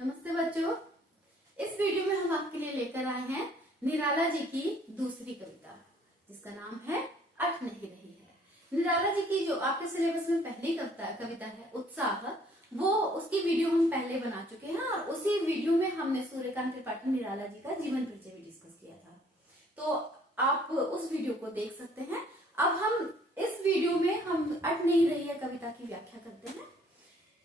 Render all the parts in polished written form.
नमस्ते बच्चों। इस वीडियो में हम आपके लिए लेकर आए हैं निराला जी की दूसरी कविता, जिसका नाम है अट नहीं रही है। निराला जी की जो आपके सिलेबस में पहली कविता है उत्साह, वो उसकी वीडियो हम पहले बना चुके हैं और उसी वीडियो में हमने सूर्यकांत त्रिपाठी निराला जी का जीवन परिचय भी डिस्कस किया था, तो आप उस वीडियो को देख सकते हैं। अब हम इस वीडियो में हम अट नहीं रही है कविता की व्याख्या करते हैं।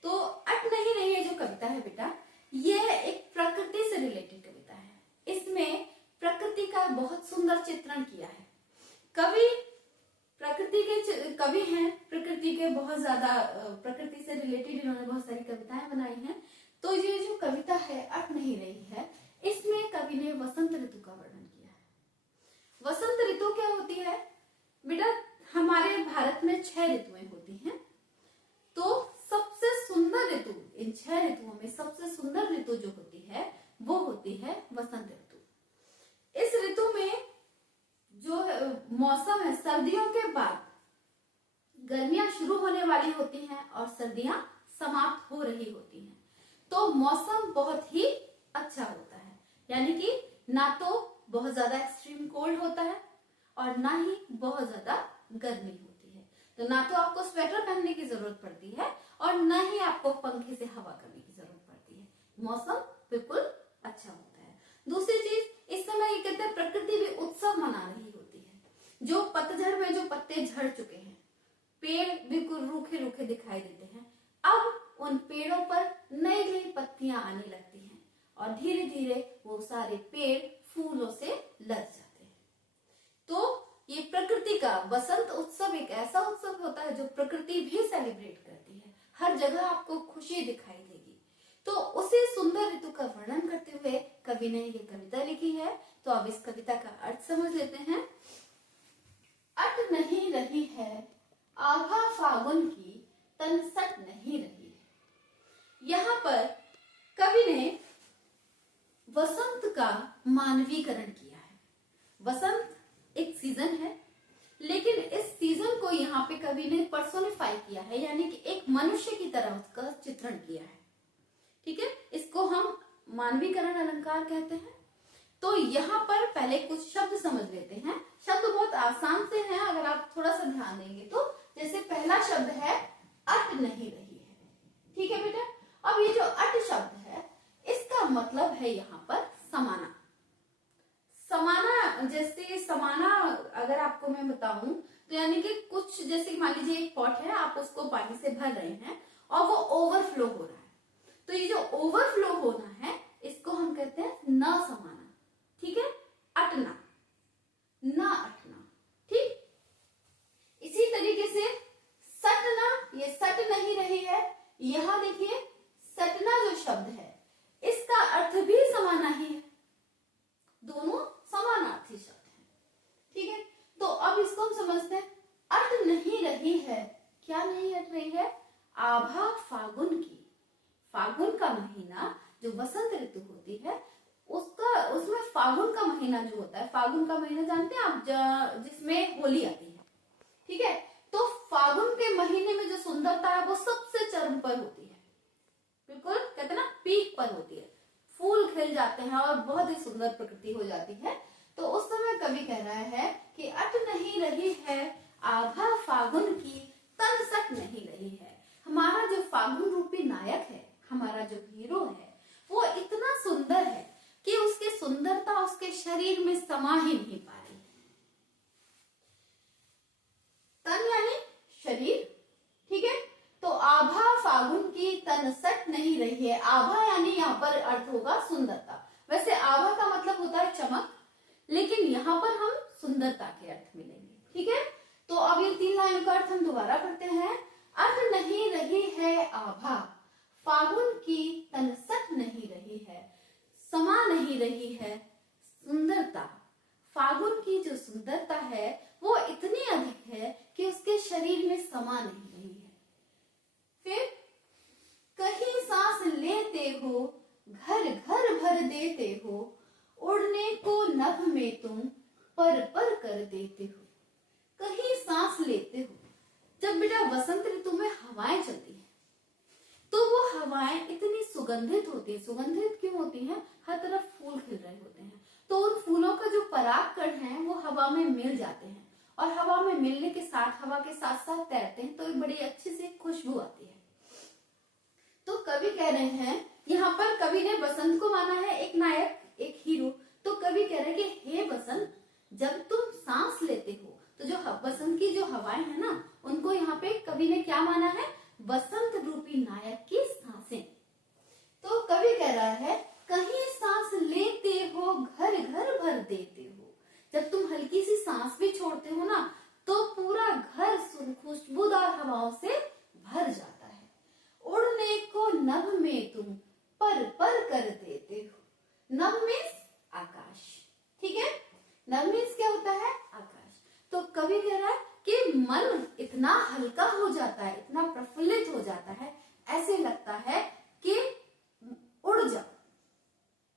तो अट नहीं रही है जो कविता है बेटा, ये एक प्रकृति से रिलेटेड कविता है। इसमें प्रकृति का बहुत सुंदर चित्रण किया है। कवि प्रकृति के कवि हैं, प्रकृति के बहुत ज्यादा प्रकृति से रिलेटेड इन्होंने बहुत सारी कविताएं बनाई हैं। तो ये जो कविता है अट नहीं रही है, इसमें कवि ने वसंत ऋतु का वर्णन किया है। वसंत ऋतु क्या होती है बेटा? हमारे भारत में 6 ऋतुएं होती हैं। तो सबसे सुंदर ऋतु, इन 6 ऋतुओं में सबसे सुंदर ऋतु जो होती है वो होती है वसंत ऋतु। इस ऋतु में जो मौसम है, सर्दियों के बाद गर्मियां शुरू होने वाली होती हैं और सर्दियां समाप्त हो रही होती हैं, तो मौसम बहुत ही अच्छा होता है। यानी कि ना तो बहुत ज्यादा एक्सट्रीम कोल्ड होता है और ना ही बहुत ज्यादा गर्मी होती है। तो ना तो आपको स्वेटर पहनने की जरूरत पड़ती है और ना ही आपको पंखे से हवा करने की जरूरत पड़ती है। मौसम बिल्कुल अच्छा होता है। दूसरी चीज, इस समय ये कहते हैं प्रकृति भी उत्सव मना रही होती है। जो पतझड़ में जो पत्ते झड़ चुके हैं, पेड़ बिल्कुल रूखे रूखे दिखाई देते हैं, अब उन पेड़ों पर नई नई पत्तियां आने लगती हैं और धीरे धीरे वो सारे पेड़ फूलों से लद जाते हैं। तो ये प्रकृति का वसंत उत्सव एक ऐसा उत्सव होता है जो प्रकृति भी सेलिब्रेट करती है। हर जगह आपको खुशी दिखाई देगी। तो उसी सुंदर ऋतु का वर्णन करते हुए कवि ने ये कविता लिखी है। तो अब इस कविता का अर्थ समझ लेते हैं। अट नहीं रही है आभा फागुन की, तन सट नहीं रही है। यहाँ पर कवि ने वसंत का मानवीकरण किया है। वसंत एक सीजन है, लेकिन इस सीजन को यहाँ पे कवि ने पर्सोनिफाई किया है, यानी कि एक मनुष्य की तरह उसका चित्रण किया है। ठीक है, इसको हम मानवीकरण अलंकार कहते हैं। तो यहाँ पर पहले कुछ शब्द समझ लेते हैं। शब्द बहुत आसान से हैं, अगर आप थोड़ा सा ध्यान देंगे तो। जैसे पहला शब्द है अट नहीं रही है। ठीक है बेटा, अब ये जो अट शब्द है इसका मतलब है यहाँ पर समाना। समाना, जैसे समाना अगर आपको मैं बताऊं तो यानी कि कुछ, जैसे मान लीजिए एक पॉट है, आप उसको पानी से भर रहे हैं और वो ओवरफ्लो हो रहा है। तो ये जो ओवरफ्लो होना है इसको हम कहते हैं न समाना। ठीक है, अटना, न अटना। ठीक, इसी तरीके से सटना, ये सट नहीं रही है। यहां देखिए सटना जो शब्द है इसका अर्थ भी समाना ही है, दोनों समानार्थी शब्द हैं। ठीक है, तो अब इसको हम समझते हैं। अट नहीं रही है, क्या नहीं अट रही है? आभा फागुन की। फागुन का महीना जो वसंत ऋतु होती है उसमें फागुन का महीना जो होता है, फागुन का महीना जानते हैं आप, जिसमें होली आती है। ठीक है, तो फागुन के महीने में जो सुंदरता है वो सबसे चरम पर होती है, बिल्कुल कहते हैं ना पीक पर होती है। फूल खिल जाते हैं और बहुत ही सुंदर प्रकृति हो जाती है। तो उस समय कवि कह रहा है कि अट नहीं रही है आभा फागुन की, तन सट नहीं रही है। हमारा जो फागुन रूपी नायक है, हमारा जो हीरो है, वो इतना सुंदर है कि उसकी सुंदरता उसके शरीर में समा ही नहीं पा रही। तन यानी शरीर। ठीक है, तो आभा फागुन की, तन सट नहीं रही है। आभा यानी यहाँ पर अर्थ होगा सुंदरता। वैसे आभा का मतलब होता है चमक, लेकिन यहाँ पर हम सुंदरता के अर्थ में लेंगे। ठीक है, तो अब ये 3 लाइन का अर्थ हम दोबारा करते हैं। अट नहीं रही है आभा फागुन की, तन सट नहीं रही है, समा नहीं रही है सुंदरता। फागुन की जो सुंदरता है वो इतनी अधिक है कि उसके शरीर में समा नहीं रही है। फिर कहीं सांस लेते हो, घर घर भर देते हो, उड़ने को नभ में तुम पर पर कर देते हो। कहीं सांस लेते हो, जब बेटा वसंत ऋतु में हवाएं चलती है तो वो हवाएं इतनी सुगंधित होती है। सुगंधित क्यों होती हैं? हर तरफ फूल खिल रहे होते हैं, तो उन फूलों का जो परागकण है वो हवा में मिल जाते हैं, और हवा में मिलने के साथ, हवा के साथ साथ तैरते हैं, तो एक बड़ी अच्छी सी खुशबू आती है। तो कवि कह रहे हैं, यहाँ पर कवि ने बसंत को माना है एक नायक, एक हीरो। तो कवि कह रहे हैं कि हे बसंत, जब तुम सांस लेते हो तो जो बसंत की जो हवाएं है ना, उनको यहाँ पे कवि ने क्या माना है? बसंत रूपी नायक की सांसें। तो कवि कह रहा है, कहीं सांस लेते हो घर घर भर देते हो। जब तुम हल्की सी सांस भी छोड़ते हो ना, तो पूरा घर खुशबूदार हवाओं से भर जाता है। उड़ने को नभ में तुम पर पर कर देते हो। नभ मीन्स आकाश, ठीक है? नभ मीन्स क्या होता है? आकाश। तो कवि कह रहा है कि मन इतना हल्का हो जाता है, इतना प्रफुल्लित हो जाता है, ऐसे लगता है कि उड़ जाओ।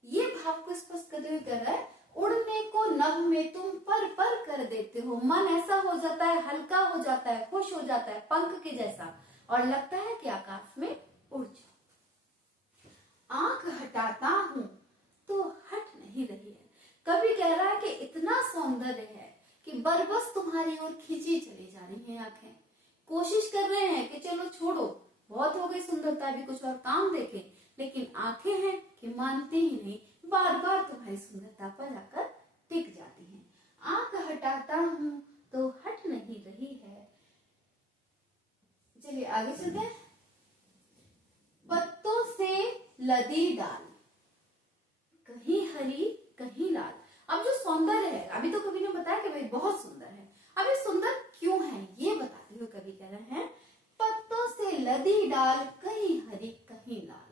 ये भाव को स्पष्ट करते हुए कह रहा है, उड़ने को नभ में तुम पर पर कर देते हो। मन ऐसा हो जाता है, हल्का हो जाता है, खुश हो जाता है, पंख के जैसा, और लगता है कि आकाश में उड़ जाओ। आंख हटाता हूं तो हट नहीं रही है। कवि कह रहा है कि इतना सौंदर्य है कि बरबस तुम्हारी ओर खींची चली जा रही हैं आंखें। कोशिश कर रहे हैं कि चलो छोड़ो, बहुत हो गई सुंदरता, भी कुछ और काम देखें, लेकिन आंखें हैं कि मानती ही नहीं, बार बार तुम्हारी सुंदरता पर आकर टिक जाती हैं। आंख हटाता हूं तो हट नहीं रही है। चलिए आगे चलते हैं। पत्तों से लदी डाल, कहीं हरी कहीं लाल। अब जो सौंदर्य है, अभी तो कवि ने बताया कि भाई बहुत सुंदर है, अब ये सुंदर क्यों है ये बताते हुए कवि कह रहे हैं, पत्तों से लदी डाल कहीं हरी कहीं लाल।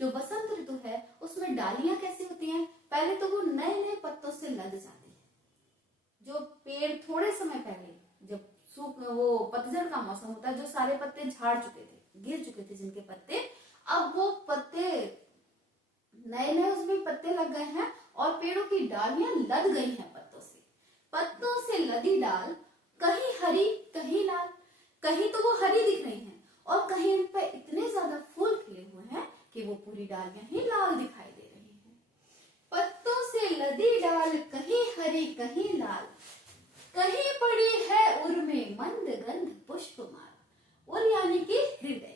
जो बसंत ऋतु है उसमें डालियां कैसी होती हैं? पहले तो वो नए नए पत्तों से लद जाती है। जो पेड़ थोड़े समय पहले, जब वो पतझड़ का मौसम होता है, जो सारे पत्ते झाड़ चुके थे, गिर चुके थे जिनके पत्ते, अब वो पत्ते नए नए उसमें पत्ते लग गए हैं और पेड़ों की डालियां लद गई हैं पत्तों से। पत्तों से लदी डाल कहीं हरी कहीं लाल। कहीं तो वो हरी दिख रही हैं और कहीं उन पर इतने ज्यादा फूल खिले हुए हैं कि वो पूरी डालियां ही लाल दिखाई दे रही हैं। पत्तों से लदी डाल कहीं हरी कहीं लाल, कहीं पड़ी है उर में मंद गंध पुष्पमाल। उर यानी कि हृदय।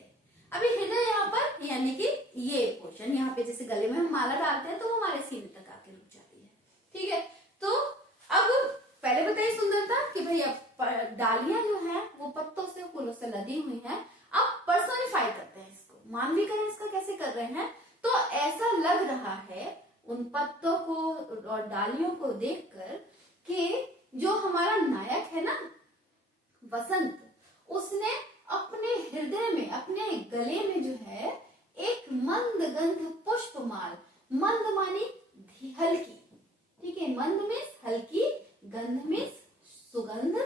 अभी हृदय यहाँ पर यानी कि ये पोर्शन, यहाँ पे जैसे गले में हम माला डालते हैं तो वो हमारे सीने तक आके रुक जाती है, ठीक है? तो अब पहले बताइए सुंदरता कि भाई अब डालियां जो है वो पत्तों से, फूलों से लदी हुई हैं। अब पर्सोनिफाई करते हैं इसको, मानवीकरण इसका कैसे कर रहे हैं? तो ऐसा लग रहा है उन पत्तों को और डालियों को देखकर कि जो हमारा नायक है ना बसंत, उसने अपने हृदय में, अपने गले में जो है एक मंद गंध पुष्पमाल, मंद मानी हल्की, ठीक है? मंद में हल्की, गंध में सुगंध,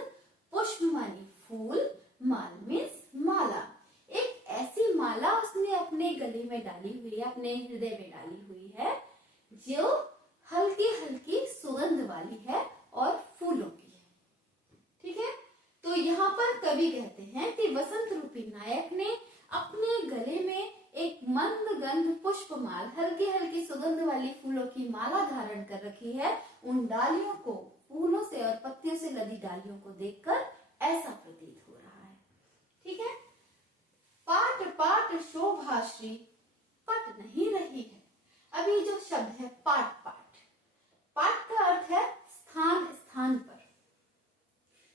पुष्प मानी फूल, माल में माला। एक ऐसी माला उसने अपने गले में डाली हुई है, अपने हृदय में डाली हुई है, जो हल्की हल्की सुगंध वाली है और फूलों की है, ठीक है? तो यहाँ पर कवि कहते हैं कि वसंत रूपी नायक ने अपने गले में एक मंद गंध पुष्पमाल, हल्की हल्की सुगंध वाली फूलों की माला धारण कर रखी है। उन डालियों को, फूलों से और पत्तियों से लदी डालियों को देखकर ऐसा प्रतीत हो रहा है, ठीक है? पाट पाट शोभाश्री पट नहीं रही है। अभी जो शब्द है पाट पाट, पाट का अर्थ है स्थान, स्थान पर।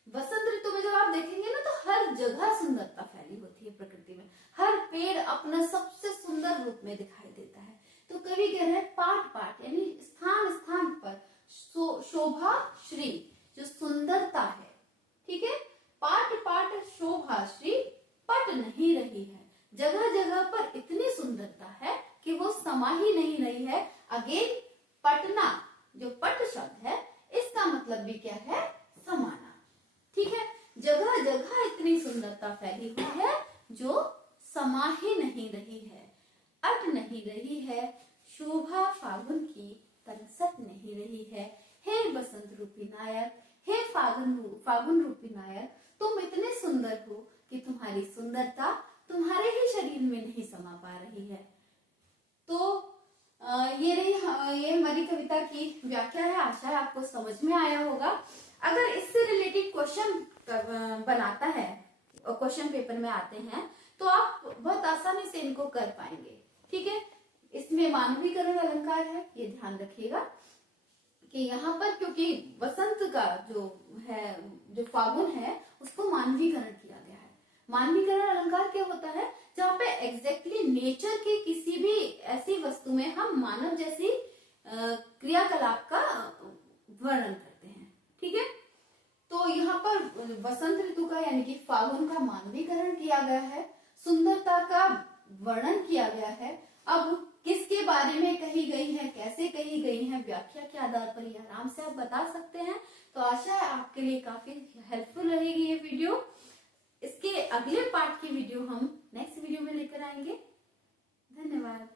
वसंत ऋतु में जब आप देखेंगे ना तो हर जगह सुंदरता फैली होती है प्रकृति में, हर पेड़ अपना सबसे सुंदर रूप में दिखाई देता है। तो कवि कह रहे हैं पाट पाट यानी स्थान स्थान पर शोभा श्री, जो सुंदरता है, ठीक है? पाट पाट शोभा श्री पट नहीं रही है। जगह जगह पर इतनी सुंदरता है कि वो समा ही नहीं रही है। अगेन पटना, जो पट शब्द है इसका मतलब भी क्या है? समाना, ठीक है? जगह जगह इतनी सुंदरता फैली हुई है जो समा ही नहीं रही है, अट नहीं रही है। शोभा फागुन की तनसट नहीं रही है। हे बसंत रूपी नायक, हे फागुन रूपी नायक, तुम इतने सुंदर हो कि तुम्हारी सुंदरता तुम्हारे ही शरीर में नहीं समा पा रही है। तो ये रही ये हमारी कविता की व्याख्या है। आशा है आपको समझ में आया होगा। अगर इससे रिलेटेड क्वेश्चन बनाता है और क्वेश्चन पेपर में आते हैं तो आप बहुत आसानी से इनको कर पाएंगे। ठीक है, इसमें मानवीकरण अलंकार है, ये ध्यान रखिएगा कि यहाँ पर क्योंकि वसंत का जो है, जो फागुन है, उसको मानवीकरण किया गया है। मानवीकरण अलंकार क्या होता है? जहाँ पे एग्जैक्टली नेचर के किसी भी ऐसी वस्तु में हम मानव जैसी क्रियाकलाप का वर्णन करते हैं। ठीक है, तो यहाँ पर वसंत ऋतु का यानी कि फागुन का मानवीकरण किया गया है, सुंदरता का वर्णन किया गया है। अब किसके बारे में कही गई है, कैसे कही गई है, व्याख्या के आधार पर ये आराम से आप बता सकते हैं। तो आशा है आपके लिए काफी हेल्पफुल रहेगी ये वीडियो। इसके अगले पार्ट की वीडियो हम नेक्स्ट वीडियो में लेकर आएंगे। धन्यवाद।